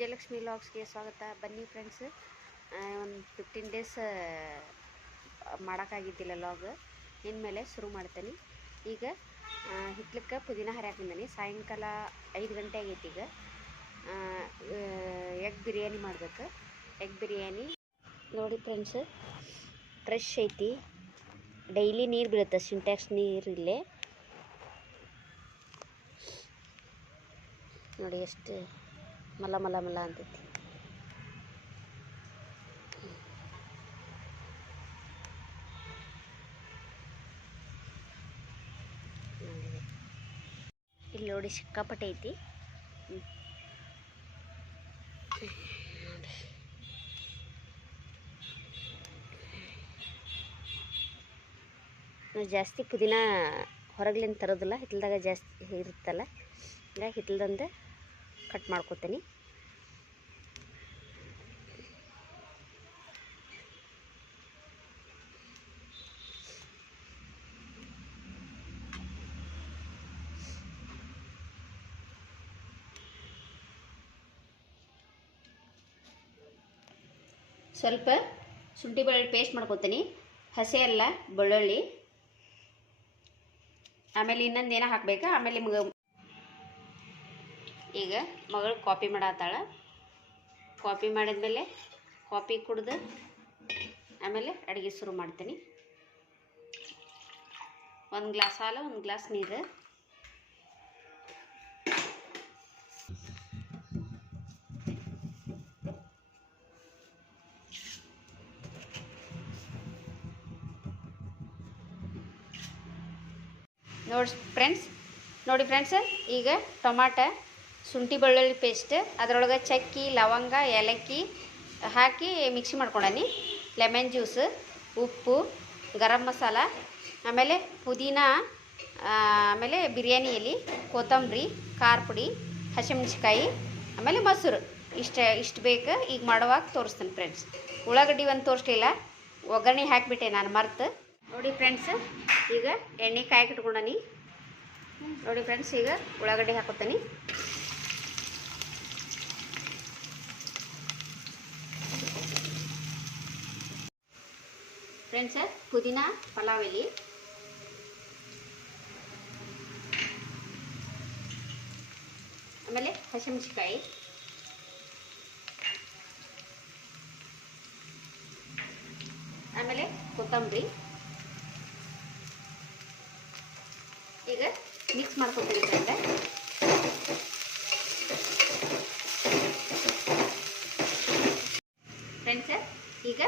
ವಿಜಯಲಕ್ಷ್ಮಿ ಲಾಗ್ಸ್ಗೆ ಸ್ವಾಗತ. ಬನ್ನಿ ಫ್ರೆಂಡ್ಸ್ ಒಂದು ಫಿಫ್ಟೀನ್ ಡೇಸ್ ಮಾಡೋಕ್ಕಾಗಿದ್ದಿಲ್ಲ ಲಾಗ್ ಇನ್ಮೇಲೆ ಶುರು ಮಾಡ್ತೀನಿ. ಈಗ ಹಿತ್ಲಕ್ಕೆ ಪುದೀನ ಹರಿಯಾಕಿಂದನಿ ಸಾಯಂಕಾಲ ಐದು ಗಂಟೆ ಆಗೈತಿ ಈಗ. ಎಗ್ ಬಿರಿಯಾನಿ ಮಾಡ್ಬೇಕು. ಎಗ್ ಬಿರಿಯಾನಿ. ನೋಡಿ ಫ್ರೆಂಡ್ಸ್ ಫ್ರೆಶ್ ಐತಿ. ಡೈಲಿ ನೀರು ಬೀಳುತ್ತೆ. ಸಿಂಟ್ಯಾಕ್ಸ್ ನೀರು ಇಲ್ಲೇ. ನೋಡಿ ಎಷ್ಟು ಮಲ ಮಲ ಮಲ ಅಂತೈತಿ. ಇಲ್ಲಿ ನೋಡಿ ಸಿಕ್ಕಾಪಟ್ಟೆ ಐತಿ. ನಾವು ಜಾಸ್ತಿ ಪುದೀನ ಹೊರಗ್ಲಿಂದ ತರೋದಿಲ್ಲ ಹಿತ್ತಲ್ದಾಗ ಜಾಸ್ತಿ ಇರುತ್ತಲ್ಲ, ಹೀಗಾಗಿ ಹಿತ್ತಲ್ದಂದು ಕಟ್ ಮಾಡ್ಕೊತೀನಿ ಸ್ವಲ್ಪ ಶುಂಠಿ ಬೆಳ್ಳುಳ್ಳಿ ಪೇಸ್ಟ್ ಮಾಡ್ಕೊತೀನಿ. ಹಸಿ ಅಲ್ಲ, ಬೆಳ್ಳುಳ್ಳಿ. ಆಮೇಲೆ ಇನ್ನೊಂದು ಏನೋ ಹಾಕ್ಬೇಕು? ಆಮೇಲೆ ನಿಮ್ಗೆ ಈಗ ಮಗಳು ಕಾಪಿ ಮಾಡತ್ತಾಳ ಕಾಪಿ ಮಾಡಿದ್ಮೇಲೆ ಕಾಪಿ ಕುಡ್ದು ಆಮೇಲೆ ಅಡುಗೆ ಶುರು ಮಾಡ್ತೀನಿ. ಒಂದು ಗ್ಲಾಸ್ ಹಾಲು, ಒಂದು ಗ್ಲಾಸ್ ನೀರು. ನೋಡಿ ಫ್ರೆಂಡ್ಸ್ ನೋಡಿ ಫ್ರೆಂಡ್ಸ್, ಈಗ ಟೊಮಾಟ, ಶುಂಠಿ ಬೆಳ್ಳುಳ್ಳಿ ಪೇಸ್ಟ್, ಅದರೊಳಗೆ ಚಕ್ಕಿ, ಲವಂಗ, ಏಲಕ್ಕಿ ಹಾಕಿ ಮಿಕ್ಸಿ ಮಾಡ್ಕೊಂಡನಿ. ಲೆಮನ್ ಜ್ಯೂಸ್ ಉಪ್ಪು, ಗರಂ ಮಸಾಲ, ಆಮೇಲೆ ಪುದೀನ ಆಮೇಲೆ ಬಿರಿಯಾನಿ ಎಲೆ, ಕೊತ್ತಂಬರಿ, ಖಾರ ಪುಡಿ ಹಸಿಮೆಣ್ಸಿಕಾಯಿ ಆಮೇಲೆ ಮೊಸರು. ಇಷ್ಟ, ಇಷ್ಟು ಬೇಕು ಈಗ ಮಾಡುವಾಗ ತೋರಿಸ್ತೀನಿ ಫ್ರೆಂಡ್ಸ್. ಉಳ್ಳಾಗಡ್ಡಿ ಒಂದು ತೋರಿಸ್ಲಿಲ್ಲ, ಒಗ್ಗರಣೆ ಹಾಕಿಬಿಟ್ಟೆ ನಾನು ಮರ್ತು. ನೋಡಿ ಫ್ರೆಂಡ್ಸ್ ಈಗ ಎಣ್ಣೆ ಕಾಯಿ ಇಟ್ಕೊಂಡನಿ ನೋಡಿ ಫ್ರೆಂಡ್ಸ್ ಈಗ ಉಳ್ಳಾಗಡ್ಡಿ ಹಾಕೋತೀನಿ. ಫ್ರೆಂಡ್ಸ್ ಪುದೀನ ಪಲಾವ್ ಎಲೆ ಆಮೇಲೆ ಹಸಿಮೆಣಸಿಕಾಯಿ ಆಮೇಲೆ ಕೊತ್ತಂಬರಿ ಈಗ ಮಿಕ್ಸ್ ಮಾಡ್ಕೊತೀನಿ ಫ್ರೆಂಡ್ ಫ್ರೆಂಡ್ಸ್ ಈಗ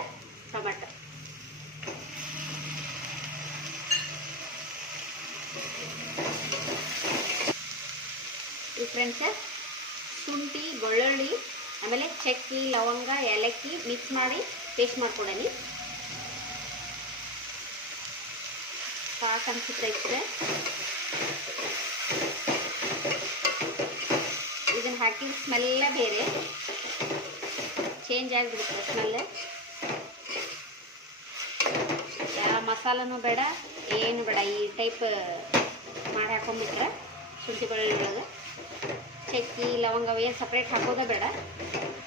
ಟೊಮೆಟೊ. ಈ ಫ್ರೆಂಡ್ಸ್ ಶುಂಠಿ, ಬೆಳ್ಳುಳ್ಳಿ, ಆಮೇಲೆ ಚಕ್ಕಿ ಲವಂಗ, ಏಲಕ್ಕಿ ಮಿಕ್ಸ್ ಮಾಡಿ ಪೇಸ್ಟ್ ಮಾಡ್ಕೊಡನಿ ಸಾಕು ಅನ್ಸುತ್ತೈತೆ ಇದನ್ನು ಹಾಕಿದ ಸ್ಮೆಲ್ಲ ಬೇರೆ. ಚೇಂಜ್ ಆಗಿಬಿಡುತ್ತೆ ಸ್ಮೆಲ್ಲೇ ಯಾವ ಮಸಾಲನೂ ಬೇಡ, ಏನು ಬೇಡ. ಈ ಟೈಪ್ ಮಾಡಿ ಹಾಕೊಂಡ್ಬಿಟ್ರೆ ಶುಂಠಿ ಬೆಳ್ಳುಳ್ಳಿ ಒಳಗೆ. ಚಕ್ಕಿ, ಲವಂಗ ಏನು ಸಪ್ರೇಟ್ ಹಾಕೋದೇ ಬೇಡ.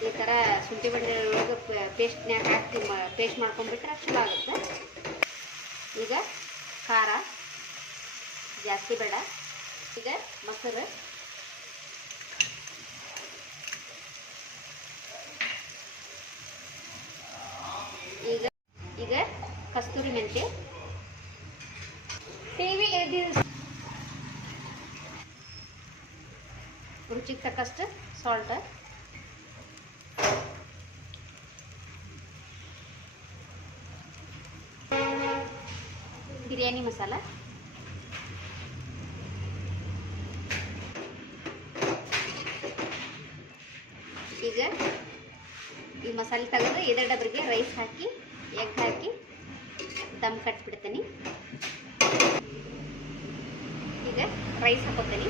ಈ ಥರ ಶುಂಠಿ ಬೆಳ್ಳುಳ್ಳಿ ಒಳಗೆ ಪೇಸ್ಟ್ನ್ಯಾಗ ಹಾಕಿ ಪೇಸ್ಟ್ ಮಾಡ್ಕೊಂಡ್ಬಿಟ್ರೆ ಚಲೋ ಆಗುತ್ತೆ. ಈಗ ಖಾರ. ಜಾಸ್ತಿ ಬೇಡ. ಈಗ ಮೊಸರು. ಈಗ ಈಗ ಕಸ್ತೂರಿ ಮೆಂತೆ ಟಿವಿ ರುಚಿಗೆ ತಕ್ಕಷ್ಟು ಸಾಲ್ಟ್ ಬಿರಿಯಾನಿ ಮಸಾಲ. ಈಗ ಈ ಮಸಾಲೆ ತೆಗೆದು ಇದೇ ಡಬ್ರಿಗೆ ರೈಸ್ ಹಾಕಿ ಎಗ್ ಹಾಕಿ, ದಮ್ ಕಟ್ಬಿಡ್ತೀನಿ. ಈಗ ರೈಸ್ ಹಾಕೋತೀನಿ.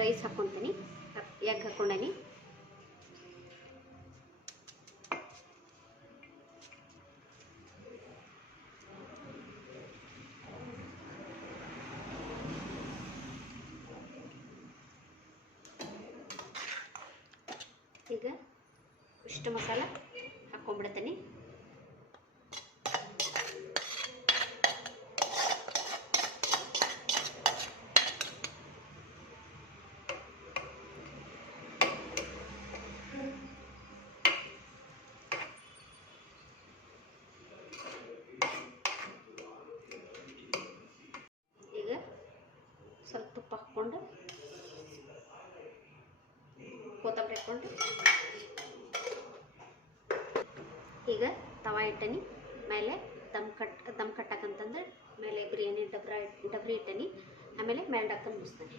ರೈಸ್ ಹಾಕ್ಕೊತೀನಿ ಎಗ್ ಹಾಕ್ಕೊಂಡೇನಿ ಈಗ ಇಷ್ಟು ಮಸಾಲ ಹಾಕ್ಕೊಂಡ್ಬಿಡ್ತೀನಿ ಈಗ ಸ್ವಲ್ಪ ಹಾಕ್ಕೊಂಡು ಕೊತ್ತಂಬರಿ ಹಾಕ್ಕೊಂಡು ಈಗ ತವಾ ಇಟ್ಟನಿ, ಮೇಲೆ ದಮ್ ಕಟ್, ದಮ್ ಕಟ್ಟಕ್ಕಂತಂದ್ರೆ ಮೇಲೆ ಬಿರಿಯಾನಿ ಡಬ್ರ, ಡಬ್ರಿ ಇಟ್ಟನಿ, ಆಮೇಲೆ ಮೇಲೆ ಡಕ್ಕನ್ ಮುಗಿಸ್ತಾನೆ.